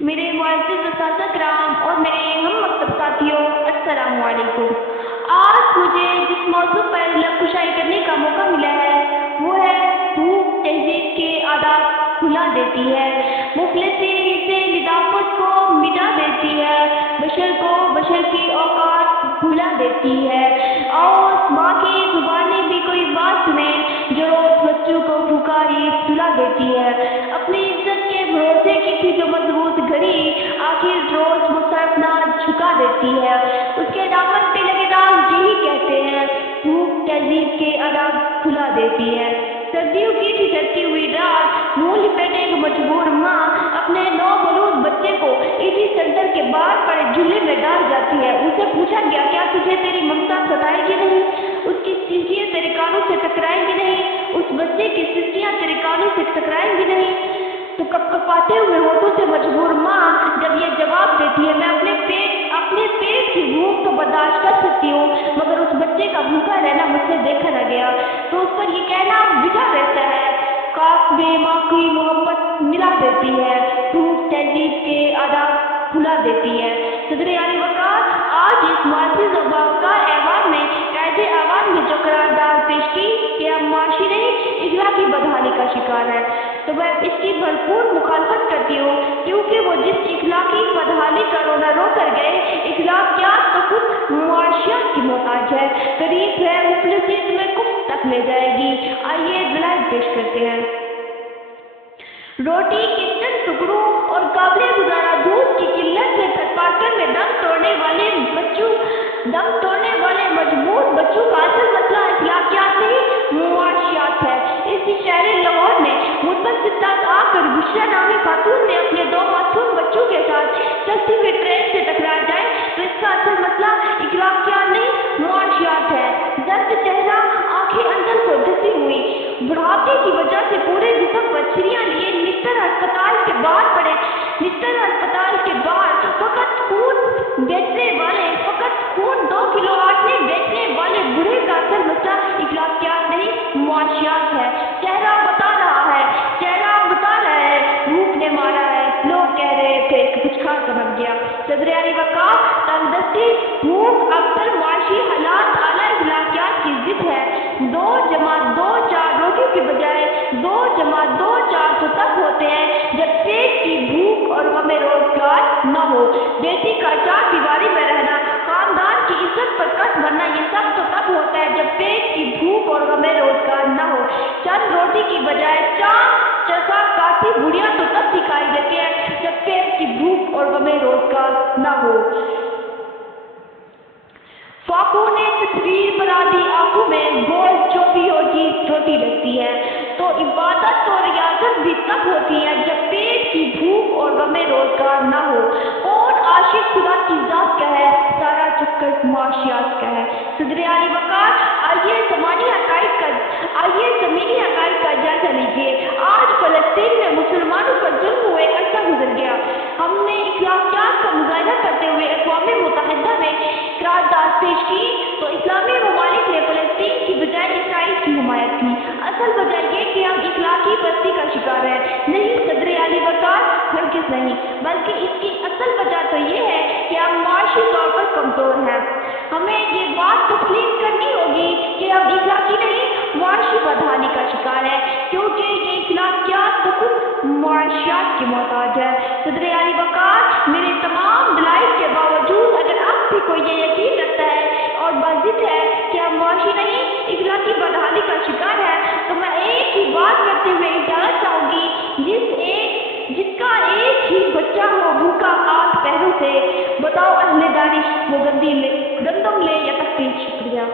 میرے معزز اساتذہ کرام اور میرے ہم مکتب ساتھیوں، السلام علیکم۔ آج مجھے جس موضوع پر لب کشائی کرنے کا موقع ملا ہے وہ ہے بھوک تہذیب کے آداب بھلا دیتی ہے، مفلسی سے لطافت کو مٹا دیتی ہے، بشر کو بشر کی اوقات بھلا دیتی ہے۔ اور ماں کی زبانی بھی کوئی بات سنیں جو روز بچوں کو بھوکاری سلا دیتی ہے۔ اپنی عزت کے بھروسے کی تھی جو مضبوط گھڑی آخر روز وہ سر اپنا جھکا دیتی ہے۔ اس کے دامن پہ لگے داغ یہی کہتے ہیں بھوک تہذیب کے آداب بھلا دیتی ہے۔ سردیوں کی ٹھٹھرتی ہوئی رات منہ لپیٹے ایک مجبور ماں اپنے نومولود بچے کو اسی سنتر کے باہر پڑے جھولے میں ڈال جاتی ہے۔ اسے پوچھا گیا کیا تجھے تیری ممتا ستائے گی نہیں، اس کی سینچیاں تیرے کانوں سے ٹکرائیں گی نہیں، اس بچے کی سینچیاں تیرے کانوں سے ٹکرائیں گی نہیں؟ تو کپ کپاتے ہوئے ہونٹوں سے مجبور ماں جب یہ جواب دیتی ہے میں اپنے پیٹ کی بھوک تو برداشت کر سکتی ہوں مگر اس بچے کا بھوکا رہنا مجھ سے دیکھا نہ گیا، تو اس پر یہ کہنا بجا رہتا ہے کاش میں ماں کی محبت ملا دیتی ہے، بھوک تہذیب کے آداب بھلا دیتی ہے۔ صدر علی وقار آج اس معزز و باوقار ایوان میں قائد عوام نے جو قرارداد پیش کی کہ ہم معاشی نہیں اخلاقی بدحالی کا شکار ہے، تو میں اس کی بھرپور مخالفت کرتی ہوں کیونکہ وہ جس اخلاقی بدحالی کا رونا رو کر گئے اخلاقیات تو خود معاشیات کی محتاج ہے، قریب ہے مفلسیت میں کفر تک لے جائے گی۔ آئیے دلائل پیش کرتے ہیں۔ روٹی کے چند ٹکڑوں اور قابل گزارا دودھ کی قلت سے تھک پا کر میں دم توڑنے والے مجبور بچوں کا اصل مسئلہ اخلاقیات نہیں معاشیات ہے۔ اسی شہر لاہور میں مثبت ستات آ کر بشرا نامی خاتون نے اپنے 2 معصوم بچوں کے ساتھ چلتی ہوئی ٹرین سے ٹکرا جائے تو اس کا اصل مسئلہ اخلاقیات نہیں معاشیات ہے۔ زرد چہرہ، آنکھیں اندر کو دھسی ہوئی، بڑھاپے کی وجہ سے پورے جسم پر چھریاں لیے نستر ہسپتال کے باہر فقط خون 2 کلو آٹھنے بیچنے والے بوڑھے کا اصل مسئلہ اخلاقیات نہیں معاشیات ہے۔ چہرہ بتا رہا ہے بھوک نے مارا ہے، لوگ کہہ رہے تھے کہ کچھ کھا سمجھ گیا۔ صدر علی وقار تنگ دستی، بھوک اکثر معاشی حالات اعلیٰ اخلاقیات کی ضد ہے۔ 2+2 4 روٹی کے بجائے 2+2 4 تو تب ہوتے ہیں جب پیٹ کی بھوک اور غم روزگار نہ ہو۔ بیٹی کا 4 دیواری میں رہنا، خاندان کی عزت پر کس بننا، یہ سب تو تب ہوتا ہے جب پیٹ کی بھوک اور غم روزگار نہ ہو۔ چند روٹی کی بجائے 4 چرخا کاٹی بڑھیا تو تب دکھائی دیتی ہے جب پیٹ کی بھوک اور غم روزگار نہ ہو۔ فاقوں نے تصویر بنا دی آنکھوں میں، گول چوپی ہو چیز چھوٹی لگتی ہے، تو عبادت اور ریاضت بھی تب ہوتی ہے جب پیٹ کی بھوک اور غم روزگار نہ ہو۔ کون عاشق خدا کی ذات کا ہے، سارا چکر معاشیات کا ہے۔ صدر علی وقار آئیے زمینی حقائق کا جائزہ لیجیے۔ آج فلسطین میں مسلمانوں پر ظلم ہوئے عرصہ گزر گیا، ہم نے اخلاقیات کا مظاہرہ کرتے ہوئے اقوام متحدہ میں قرارداد پیش کی تو اسلامی ممالک نے فلسطین کی بجائے اسرائیل کی حمایت کی۔ اصل وجہ یہ کہ ہم اخلاقی پستی کا شکار ہیں، نہیں صدر علی وقار، ہرگز نہیں، بلکہ اس کی اصل وجہ تو یہ ہے کہ ہم معاشی طور پر کمزور ہیں۔ ہمیں یہ بات تسلیم کرنی ہوگی کہ ہم اخلاقی نہیں معاشی بدحالی کا شکار ہے، کیونکہ یہ اخلاقیات تو خود معاشیات کی محتاج ہے۔ صدر علی وقار، میرے تمام دلائل کے باوجود اگر اب بھی کوئی یہ یقین رکھتا ہے اور بضد ہے کہ ہم معاشی نہیں اخلاقی بدحالی کا شکار ہے تو میں ایک ہی بات کرتے ہوئے اجازت چاہوں گی، جس کا ایک ہی بچہ ہو بھوکا 8 پہروں سے، بتاؤ اہل دانش وہ گندم لے یا تختی۔ شکریہ۔